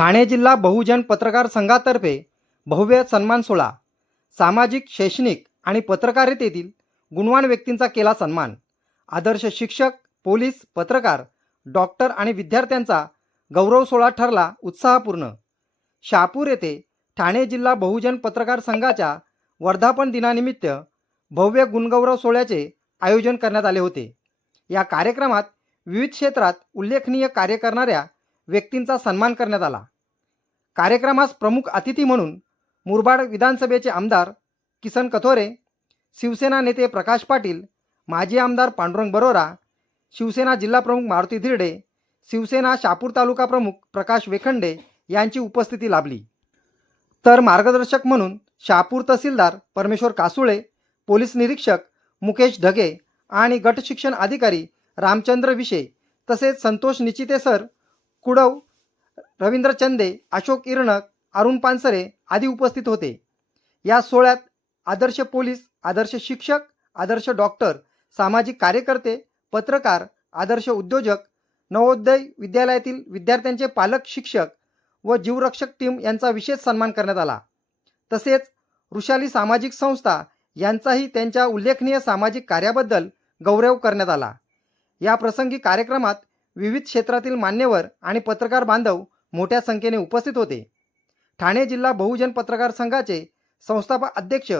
ठाणे जिल्हा बहुजन पत्रकार संघातर्फे भव्य सन्मान सोहळा. सामाजिक शैक्षणिक आणि पत्रकारितेतील गुणवान व्यक्तींचा केला सन्मान. आदर्श शिक्षक पोलीस पत्रकार डॉक्टर आणि विद्यार्थ्यांचा गौरव सोहळा ठरला उत्साहपूर्ण. शहापूर येथे ठाणे जिल्हा बहुजन पत्रकार संघाच्या वर्धापन दिनानिमित्त भव्य गुणगौरव सोहळ्याचे आयोजन करण्यात आले होते. या कार्यक्रमात विविध क्षेत्रात उल्लेखनीय कार्य करणाऱ्या व्यक्तींचा सन्मान करण्यात आला. कार्यक्रमास प्रमुख अतिथी म्हणून मुरबाड विधानसभेचे आमदार किसन कथोरे शिवसेना नेते प्रकाश पाटील माजी आमदार पांडुरंग बरोरा शिवसेना जिल्हाप्रमुख मारुती धिरडे शिवसेना शापूर तालुका प्रमुख प्रकाश वेखंडे यांची उपस्थिती लाभली. तर मार्गदर्शक म्हणून शहापूर तहसीलदार परमेश्वर कासुळे पोलीस निरीक्षक मुकेश ढगे आणि गटशिक्षण अधिकारी रामचंद्र विशे तसेच संतोष निचिते सर कुडव रवींद्र चंदे अशोक इरणक अरुण पानसरे आदी उपस्थित होते. या सोहळ्यात आदर्श पोलीस आदर्श शिक्षक आदर्श डॉक्टर सामाजिक कार्यकर्ते पत्रकार आदर्श उद्योजक नवोदय विद्यालयातील विद्यार्थ्यांचे पालक शिक्षक व जीवरक्षक टीम यांचा विशेष सन्मान करण्यात आला. तसेच वृषाली सामाजिक संस्था यांचाही त्यांच्या उल्लेखनीय सामाजिक कार्याबद्दल गौरव करण्यात आला. या प्रसंगी कार्यक्रमात विविध क्षेत्रातील मान्यवर आणि पत्रकार बांधव मोठ्या संख्येने उपस्थित होते. ठाणे जिल्हा बहुजन पत्रकार संघाचे संस्थापक अध्यक्ष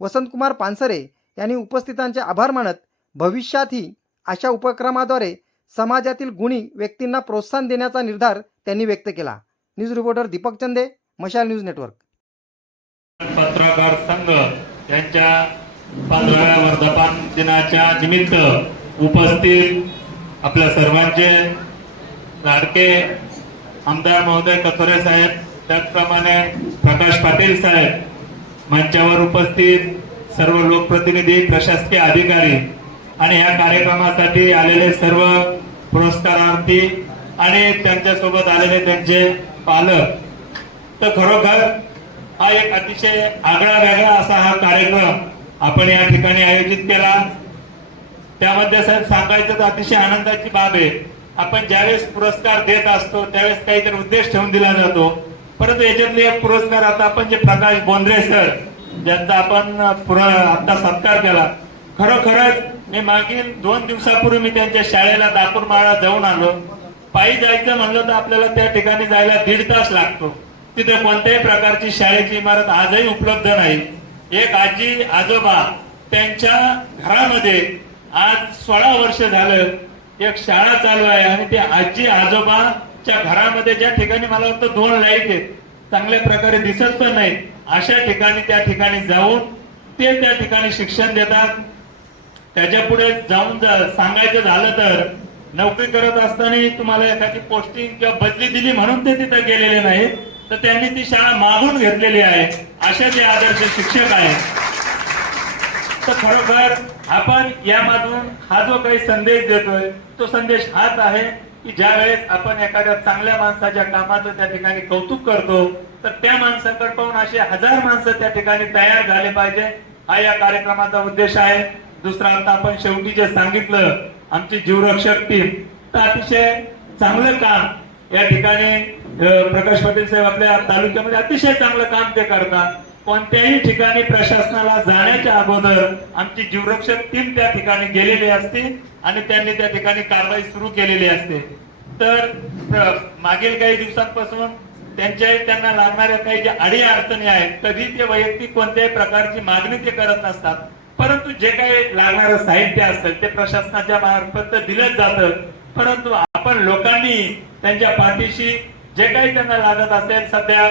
वसंतकुमार पानसरे यांनी उपस्थितांचे आभार मानत भविष्यातही अशा उपक्रमाद्वारे समाजातील गुणी व्यक्तींना प्रोत्साहन देण्याचा निर्धार त्यांनी व्यक्त केला. न्यूज रिपोर्टर दीपक चंदे मशाल न्यूज नेटवर्क. पत्रकार संघ यांच्या पंधराव्या वर्धापन दिनाच्या निमित्त उपस्थित आपल्या सर्वांचे लाडके आमदार महोदय कथोरे साहेब त्याचप्रमाणे प्रकाश पाटील साहेब मंचावर उपस्थित सर्व लोकप्रतिनिधी प्रशासकीय अधिकारी आणि या कार्यक्रमासाठी आलेले सर्व पुरस्कारार्थी आणि त्यांच्यासोबत आलेले त्यांचे पालक. तर खरोखर हा एक अतिशय आगळा वेगळा असा हा कार्यक्रम आपण या ठिकाणी आयोजित केला. त्यामध्ये साहेब सांगायचं तर अतिशय आनंदाची बाब आहे. आपण ज्यावेळेस पुरस्कार देत असतो त्यावेळेस काहीतरी उद्देश ठेवून दिला जातो. परंतु याच्यातले एक पुरस्कार आता आपण जे प्रकाश बोंद्रे सर ज्यांचा आपण आता सत्कार केला. खरोखरच मी मागील दोन दिवसापूर्वी मी त्यांच्या शाळेला दापूरमाळा जाऊन आलो. पायी जायचं म्हणलं तर आपल्याला त्या ठिकाणी जायला दीड तास लागतो. तिथे कोणत्याही प्रकारची शाळेची इमारत आजही उपलब्ध नाही. एक आजी आजोबा त्यांच्या घरामध्ये आज सोळा वर्ष झालं एक शाळा चालू आहे आणि ते आजी आजोबाच्या घरामध्ये ज्या ठिकाणी मला वाटतं दोन लाइट आहेत चांगल्या प्रकारे दिसत पण नाहीत. अशा ठिकाणी त्या ठिकाणी जाऊन ते त्या ठिकाणी शिक्षण देतात. त्याच्या पुढे जाऊन जर सांगायचं झालं तर नोकरी करत असताना तुम्हाला एखादी पोस्टिंग किंवा बदली दिली म्हणून ते तिथे गेलेले नाहीत तर त्यांनी ती शाळा मागून घेतलेली आहे. असे ते आदर्श शिक्षक आहेत. तर खरोखर आपण यामधून हा जो काही संदेश देतोय तो संदेश हाच आहे की ज्या वेळेस आपण एखाद्या चांगल्या माणसाच्या कामाचं त्या ठिकाणी कौतुक करतो तर त्या माणसाकडे पाहून असे हजार माणसं त्या ठिकाणी तयार झाले पाहिजे. हा या कार्यक्रमाचा उद्देश आहे. दुसरा आता आपण शेवटी जे सांगितलं आमची जीवरक्षक टीम तर अतिशय चांगलं काम या ठिकाणी प्रकाश पाटील साहेब आपल्या तालुक्यामध्ये अतिशय चांगलं काम ते करतात. कोणत्याही ठिकाणी प्रशासनाला जाण्याच्या अगोदर आमची जीवरक्षक टीम त्या ठिकाणी गेलेली असते आणि त्यांनी त्या ठिकाणी कारवाई सुरू केलेली असते. तर मागील काही दिवसांपासून त्यांच्या त्यांना लागणाऱ्या काही ज्या अडी अडचणी आहेत कधी ते वैयक्तिक कोणत्याही प्रकारची मागणी ते करत नसतात. परंतु जे काही लागणारं साहित्य असतं ते प्रशासनाच्या मार्फत दिलंच जातं. परंतु आपण लोकांनी त्यांच्या पाठीशी जे काही त्यांना लागत असेल सध्या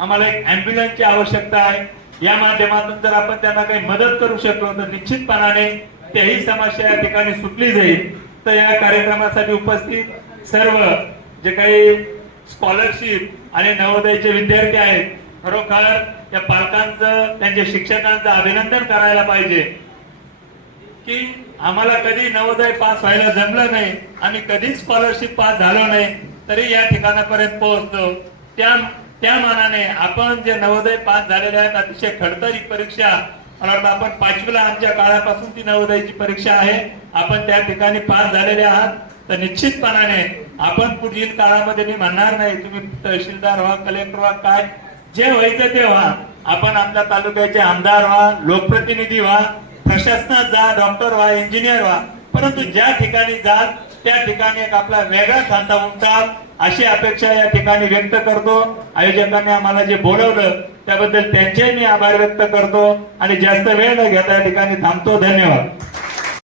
आम्हाला एक अँब्युलन्सची आवश्यकता आहे. या माध्यमातून जर आपण त्यांना काही मदत करू शकलो तर निश्चितपणाने त्याही समस्या या ठिकाणी सुटली जाईल. तर या कार्यक्रमासाठी उपस्थित सर्व जे काही स्कॉलरशिप आणि नवोदयचे विद्यार्थी आहेत खरोखर त्या पालकांचं त्यांच्या शिक्षकांचं अभिनंदन करायला पाहिजे. की आम्हाला कधी नवोदय पास व्हायला जमलं नाही आणि कधीच स्कॉलरशिप पास झालो नाही तरी या ठिकाणापर्यंत पोहोचतो. त्या त्या मानाने आपण जे नवोदय पास झालेले आहेत अतिशय खडतरी परीक्षा मला वाटतं आपण पाचवीला आमच्या काळापासून ती नवोदयची परीक्षा आहे. आपण त्या ठिकाणी पास झालेले आहात. तर निश्चितपणाने आपण पुढील काळामध्ये मी म्हणणार नाही तुम्ही तहसीलदार व्हा कलेक्टर व्हा काय जे व्हायचं ते व्हा. आपण आपल्या तालुक्याचे आमदार व्हा लोकप्रतिनिधी व्हा प्रशासनात जा डॉक्टर व्हा इंजिनियर व्हा. परंतु ज्या ठिकाणी जात त्या ठिकाणी एक आपला वेगळा खांदा उमटाल अशी अपेक्षा या ठिकाणी व्यक्त करतो. आयोजकांनी आम्हाला जे बोलवलं त्याबद्दल त्यांचे मी आभार व्यक्त करतो. आणि जास्त वेळ न घेता या ठिकाणी थांबतो. धन्यवाद.